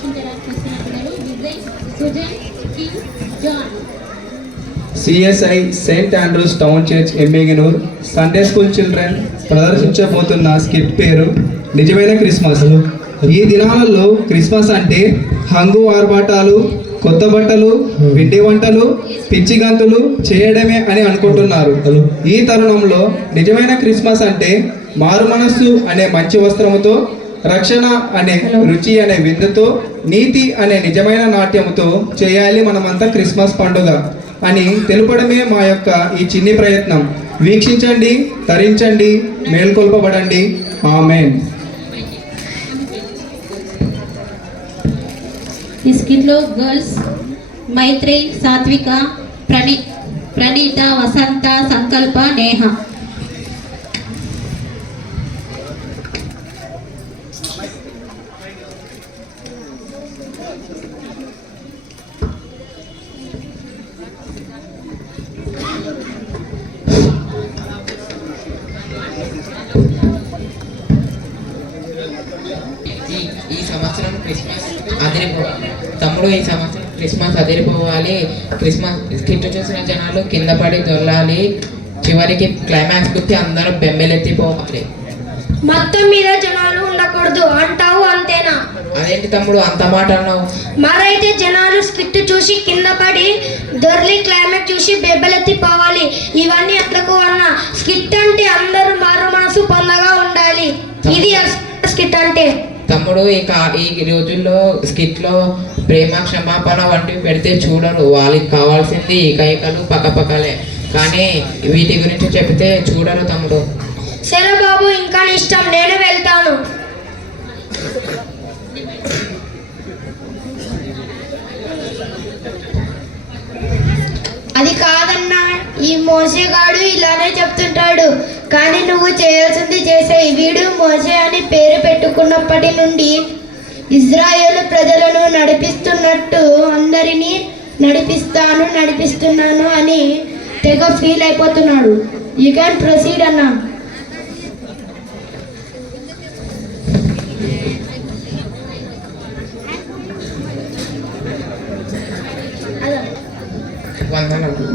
ప్రదర్శించడానికి వచ్చిన పిల్లలు Vijay, Sujan, Kim, John. CSI Saint Andrews town church Emmiganur Sunday school children ప్రదర్శించబోతున్న స్కిట్ పేరు నిజమైన క్రిస్మస్. ఈ దినాలలో క్రిస్మస్ అంటే హంగు ఆర్భాటాలు, కొత్త బట్టలు, పిండి వంటలు, పిచ్చి గంతులు చేయడమే అని అనుకుంటున్నారు. ఈ తరుణంలో నిజమైన క్రిస్మస్ అంటే మారు మనస్సు అనే మంచి వస్త్రముతో, రక్షణ అనే రుచి అనే విందుతో, నీతి అనే నిజమైన నాట్యముతో చేయాలి మనమంతా క్రిస్మస్ పండుగ అని తెలుపడమే మా యొక్క ఈ చిన్ని ప్రయత్నం. వీక్షించండి, తరించండి, మేల్కొల్పబడండి. ఆమేన్. ఈ స్కిట్లో గర్ల్స్ మైత్రి, సాత్విక, ప్రణీత, వసంత, సంకల్ప, నేహ. ఈ సంవత్సరం క్రిస్మస్ తమ్ముడు ఈ సంవత్సరం క్రిస్మస్ అదిరిపోవాలి. క్రిస్మస్ స్కిట్ చూసిన జనాలు కింద పడి దొరలాలి. చివరికి క్లైమాక్స్ గుర్తి అందరూ బెంబెలెత్తిపోవాలి. మొత్తం మీద జనాలు ఉండకూడదు అంటావు, అంతేనా? అదేంటి తమ్ముడు అంత మాట అన్నావు? మరైతే జనాలు స్కిట్ చూసి కింద పడి దొర్లి క్లైమాక్స్ చూసి బెబ్బలెత్తిపోవాలి. ఇవన్నీ అట్లకు అన్నా. స్కిట్ అంటే అందరూ మారు మనసు పొందగా ఉండాలి. ఇది స్కిట్ అంటే. తమ్ముడు ఈ రోజుల్లో స్కిట్లో ప్రేమ, క్షమాపణ వంటివి పెడితే చూడరు. వాళ్ళకి కావాల్సింది ఇకలు పక్కపక్కలే, కానీ వీటి గురించి చెప్తే చూడరు తమ్ముడు. సరే బాబు, ఇంకా ఇష్టం, నేను వెళ్తాను. అది కాదన్నా, ఈ మోసేగాడు ఇలానే చెప్తుంటాడు, కానీ నువ్వు చేయాల్సింది చేసేయి. వీడు మోసే అని పేరు పెట్టుకున్నప్పటి నుండి ఇజ్రాయేలు ప్రజలను నడిపిస్తున్నట్టు అందరినీ నడిపిస్తున్నాను అని తెగ ఫీల్ అయిపోతున్నాడు. యూ క్యాన్ ప్రొసీడ్ అన్నా.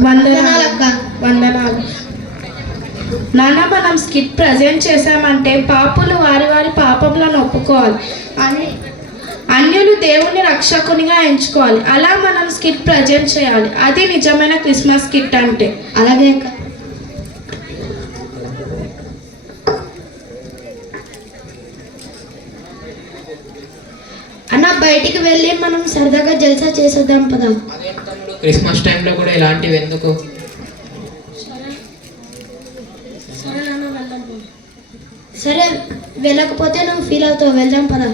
వందనాలు నాన్న. మనం స్కిట్ ప్రజెంట్ చేశామంటే పాపులు వారి వారి పాపములను ఒప్పుకోవాలి, అన్యులు దేవుని రక్షకునిగా ఎంచుకోవాలి. అలా మనం స్కిట్ ప్రజెంట్ చేయాలి. అది నిజమైన క్రిస్మస్ స్కిట్ అంటే. అలాగే అన్న, బయటికి వెళ్ళి మనం సరదాగా జల్సా చేసేద్దాం పదా. క్రిస్మస్ టైంలో కూడా ఇలాంటివి ఎందుకు? సరే, వెళ్ళకపోతే నువ్వు ఫీల్ అవుతావు. వెళ్దాం పదా.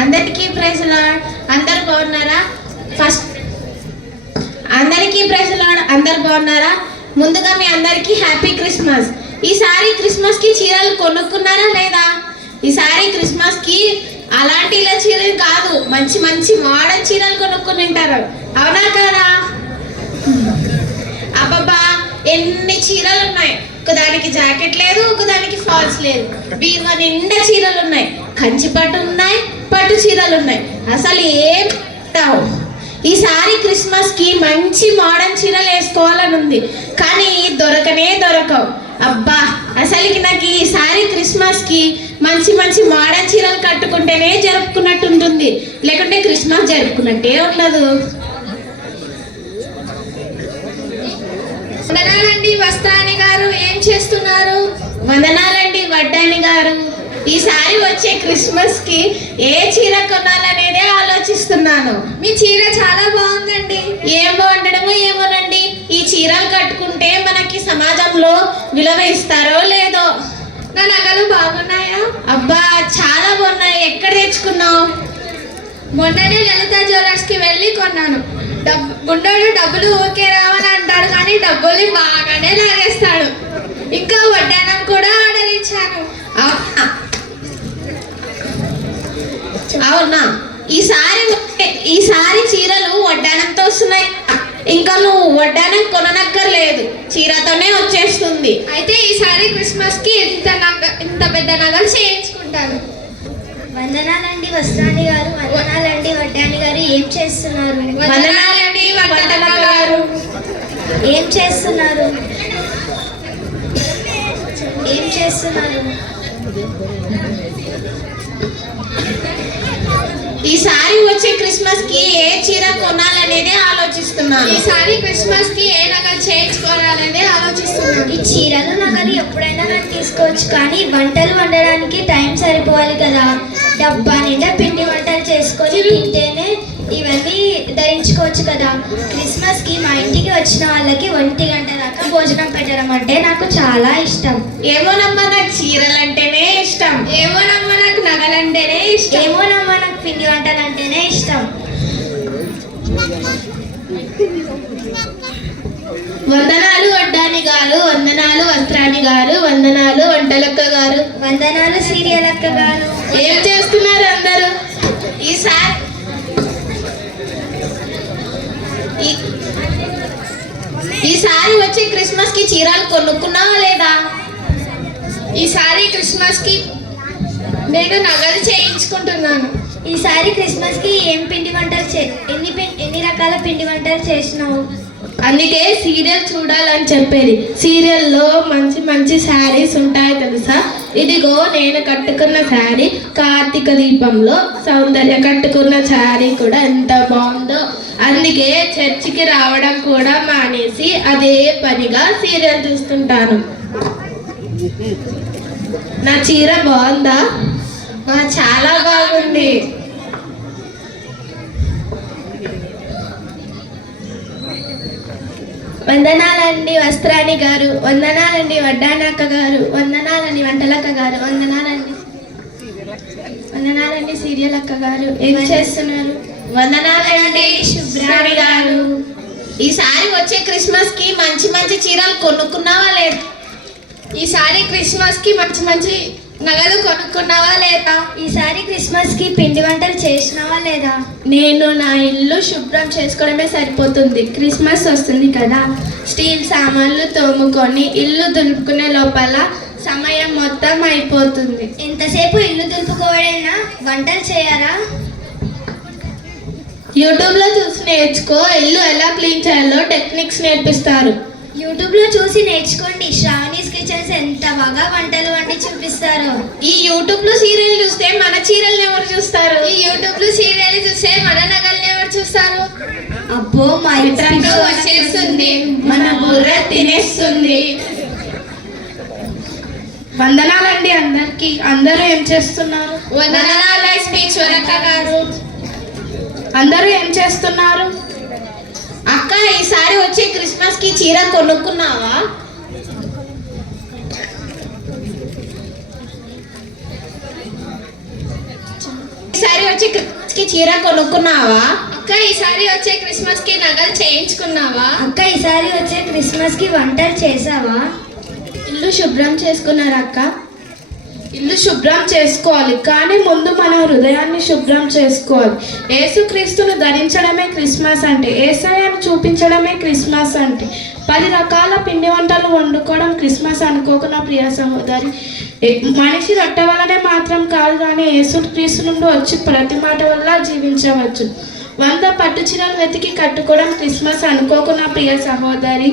అందరికీ ప్రైజ్ లార్డ్. అందరు బాగున్నారా? అందరికీ ప్రైజ్ లార్డ్. అందరు బాగున్నారా? ముందుగా మీ అందరికీ హ్యాపీ క్రిస్మస్. ఈసారి క్రిస్మస్కి చీరలు కొనుక్కున్నారా లేదా? ఈసారి క్రిస్మస్కి అలాంటి ఇలా చీరలు కాదు, మంచి మంచి మోడల్ చీరలు కొనుక్కుని ఉంటారు. అవునా కదా? అబ్బబ్బా, ఎన్ని చీరలు ఉన్నాయి. ఒకదానికి జాకెట్ లేదు, ఒకదానికి ఫాల్స్ లేదు. బీరువా నిండా చీరలు ఉన్నాయి. కంచి పట్టు ఉన్నాయి, పట్టు చీరలు ఉన్నాయి. అసలు ఏం ఈసారి క్రిస్మస్కి మంచి మోడర్న్ చీరలు వేసుకోవాలని ఉంది, కానీ దొరకవు. అబ్బా, అసలుకి నాకు ఈసారి క్రిస్మస్కి మంచి మంచి మోడర్న్ చీరలు కట్టుకుంటేనే జరుపుకున్నట్టు ఉంటుంది, లేకుంటే క్రిస్మస్ జరుపుకున్నట్టే ఉండదు. వందనాలండి వస్తాని గారు, ఏం చేస్తున్నారు? వందనాలండి వడ్డాని గారు. ఈసారి వచ్చే క్రిస్మస్ కి ఏ చీర కొనాలనేదే ఆలోచిస్తున్నాను. మీ చీర చాలా బాగుందండి. ఏం బాగుండడమో ఏమోనండి. ఈ చీరలు కట్టుకుంటే మనకి సమాజంలో విలువ ఇస్తారో లేదో. నా నగలు బాగున్నాయా? అబ్బా, చాలా బాగున్నాయి. ఎక్కడ తెచ్చుకున్నావు? మొన్ననే లలిత జ్యువెలర్స్ కి వెళ్ళి కొన్నాను. గుండోడు డబ్బులు ఓకే రావని అంటాడు, కానీ డబ్బుల్ని బాగానే లాగేస్తాడు. ఇంకా వడ్డానం కూడా ఆర్డర్ ఇచ్చాను. అవునా? ఈసారి చీరలు వడ్డానంతో వస్తున్నాయి. ఇంకా నువ్వు వడ్డానం కొననక్కర లేదు, చీరతోనే వచ్చేస్తుంది. అయితే ఈసారి క్రిస్మస్ కి ఇంత పెద్ద నగలు చేయించుకుంటాను. వందనాలండి వస్త్రాణి గారు, వందనాలండి వడ్డాని గారు. ఏం చేస్తున్నారు? వందనాలండి వడ్డనక్క గారు. ఏం చేస్తున్నారు? ఏం చేస్తున్నారు? ఈసారి వచ్చే క్రిస్మస్ కి ఏ చీర కొనాలనేది ఆలోచిస్తున్నాను. ఈసారి క్రిస్మస్ కి ఏ నగలు చేయించుకోవాలనేది ఆలోచిస్తున్నాను. ఈ చీరలు నగలు ఎప్పుడైనా నాకు తీసుకోవచ్చు, కానీ వంటలు వండడానికి టైం సరిపోవాలి కదా. డబ్బా నిండా పిండి వంటలు చేసుకొని తింటేనే ఇవన్నీ ధరించుకోవచ్చు కదా. క్రిస్మస్ కి మా ఇంటికి వచ్చిన వాళ్ళకి 1 గంట దాకా భోజనం పెట్టడం అంటే నాకు చాలా ఇష్టం. ఏమోనమ్మా, నాకు చీరలు అంటేనే ఇష్టం. ఏమోనమ్మా, నాకు నగలంటేనే ఇష్టం. ఏమోనమ్మా, నాకు పిండి వంటలు అంటేనే ఇష్టం. వందనాలు వడ్డాని గారు, వందనాలు వస్త్రాణి గారు, వందనాలు వంటలక్క గారు. వందనాలు సీరియల్ అక్క గారు. ఏం చేస్తున్నారు అందరూ? ఈసారి వచ్చే క్రిస్మస్ కి చీరలు కొనుక్కున్నావా లేదా? ఈసారి క్రిస్మస్ కి నేను నగలు చేయించుకుంటున్నాను. ఈసారి క్రిస్మస్ కి ఏం పిండి వంటలు ఎన్ని రకాల పిండి వంటలు చేసినావు? అందుకే సీరియల్ చూడాలని చెప్పేది. సీరియల్లో మంచి మంచి శారీస్ ఉంటాయి తెలుసా. ఇదిగో నేను కట్టుకున్న శారీ కార్తీక దీపంలో సౌందర్య కట్టుకున్న శారీ కూడా ఎంత బాగుందో. అందుకే చర్చికి రావడం కూడా మానేసి అదే పనిగా సీరియల్ చూస్తుంటాను. నా చీర బాగుందా? చాలా బాగుంది. వందనాలండి వస్త్రాణి గారు, వందనాలండి వడ్డానక్క గారు, వందనాలండి వంటలక్క గారు, వందనాలండి సీరియల్ అక్క గారు. ఏం చేస్తున్నారు? వందనాలండి శుభ్రాణి గారు. ఈసారి వచ్చే క్రిస్మస్ కి మంచి మంచి చీరలు కొనుక్కున్నావా లేదా? ఈసారి క్రిస్మస్ కి మంచి మంచి నగలు కొనుక్కున్నావా లేదా? ఈసారి క్రిస్మస్ కి పిండి వంటలు చేసినావా లేదా? నేను నా ఇల్లు శుభ్రం చేసుకోవడమే సరిపోతుంది. క్రిస్మస్ వస్తుంది కదా, స్టీల్ సామాన్లు తోముకొని ఇల్లు దులుపుకునే లోపల సమయం మొత్తం అయిపోతుంది. ఎంతసేపు ఇల్లు దులుపుకోవడైనా వంటలు చేయాలా? యూట్యూబ్లో చూసి నేర్చుకో. ఇల్లు ఎలా క్లీన్ చేయాలో టెక్నిక్స్ నేర్పిస్తారు. యూట్యూబ్లో చూసి నేర్చుకోండి. శ్రావణీస్ కిచెన్స్ ఎంత బాగా వంటలు వండి చూపిస్తారు. ఈ యూట్యూబ్లో సీరియల్ చూస్తే మన చీరల్ని ఎవరు చూస్తారు? ఈ యూట్యూబ్ లో సీరియల్ చూస్తే మన నగల్ని ఎవరు చూస్తారు? అబ్బో మా చిత్రంగా వచ్చేస్తుంది, మన బుర్ర తినేస్తుంది. వందనాలండి అందరికి. అందరూ ఏం చేస్తున్నారు? వందనాలు ఈశ్వరక్క గారు. అందరూ ఏం చేస్తున్నారు? అక్క, ఈసారి వచ్చే క్రిస్మస్ కి చీర కొనుక్కున్నావా? ఈసారి వచ్చే క్రిస్మస్ కి చీర కొనుక్కున్నావా? అక్క, ఈసారి వచ్చే క్రిస్మస్ కి నగలు చేయించుకున్నావా? అక్క, ఈసారి వచ్చే క్రిస్మస్ కి వంటలు చేసావా? ఇల్లు శుభ్రం చేసుకున్నారా అక్క? ఇల్లు శుభ్రం చేసుకోవాలి, కానీ ముందు మన హృదయాన్ని శుభ్రం చేసుకోవాలి. యేసుక్రీస్తును ధరించడమే క్రిస్మస్ అంటే, యేసయ్యను చూపించడమే క్రిస్మస్ అంటే. 10 రకాల పిండి వంటలు వండుకోవడం క్రిస్మస్ అనుకోకు నా ప్రియ సహోదరి. మనిషి రొట్టె వల్లనే మాత్రం కాదు, కానీ యేసుక్రీస్తు నుండి వచ్చి ప్రతి మాట వల్ల జీవించవచ్చు. 100 పట్టు చీరలు వెతికి కట్టుకోవడం క్రిస్మస్ అనుకోకు నా ప్రియ సహోదరి.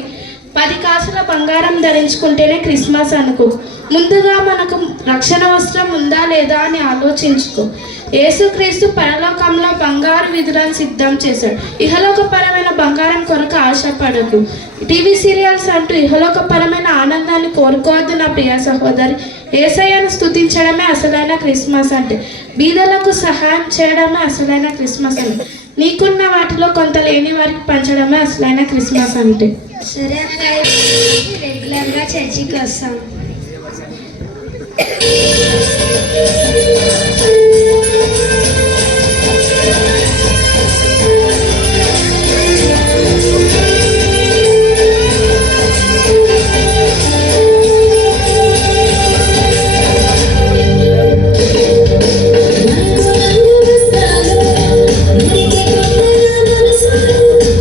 10 కాసుల బంగారం ధరించుకుంటేనే క్రిస్మస్ అనుకో. ముందుగా మనకు రక్షణ వస్త్రం ఉందా లేదా అని ఆలోచించుకో. యేసుక్రీస్తు పరలోకంలో బంగారు విధులను సిద్ధం చేశాడు. ఇహలోకపరమైన బంగారం కొరకు ఆశపడకు. టీవీ సీరియల్స్ అంటూ ఇహలోకపరమైన ఆనందాన్ని కోరుకోవద్దు నా ప్రియ సహోదరి. యేసయ్యను స్తుతించడమే అసలైన క్రిస్మస్ అంటే. బీదలకు సహాయం చేయడమే అసలైన క్రిస్మస్ అంటే. నీకున్న వాటిలో కొంత లేని వారికి పంచడమే అసలైన క్రిస్మస్ అంటే. సరే అక్క, రెగ్యులర్గా చర్చికి వస్తాం.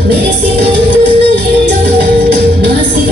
Merece tanto talento, mas se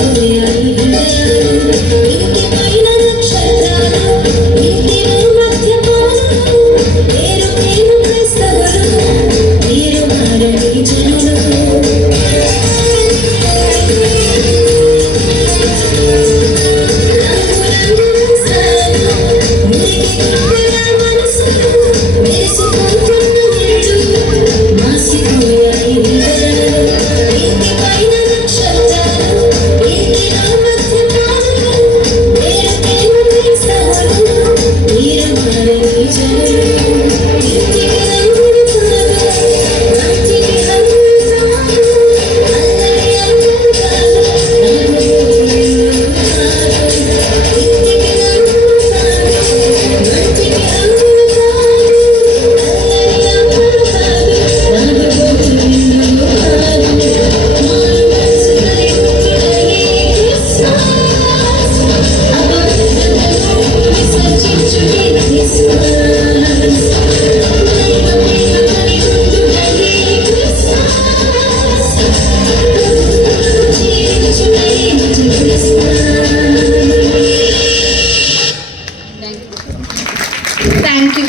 thank you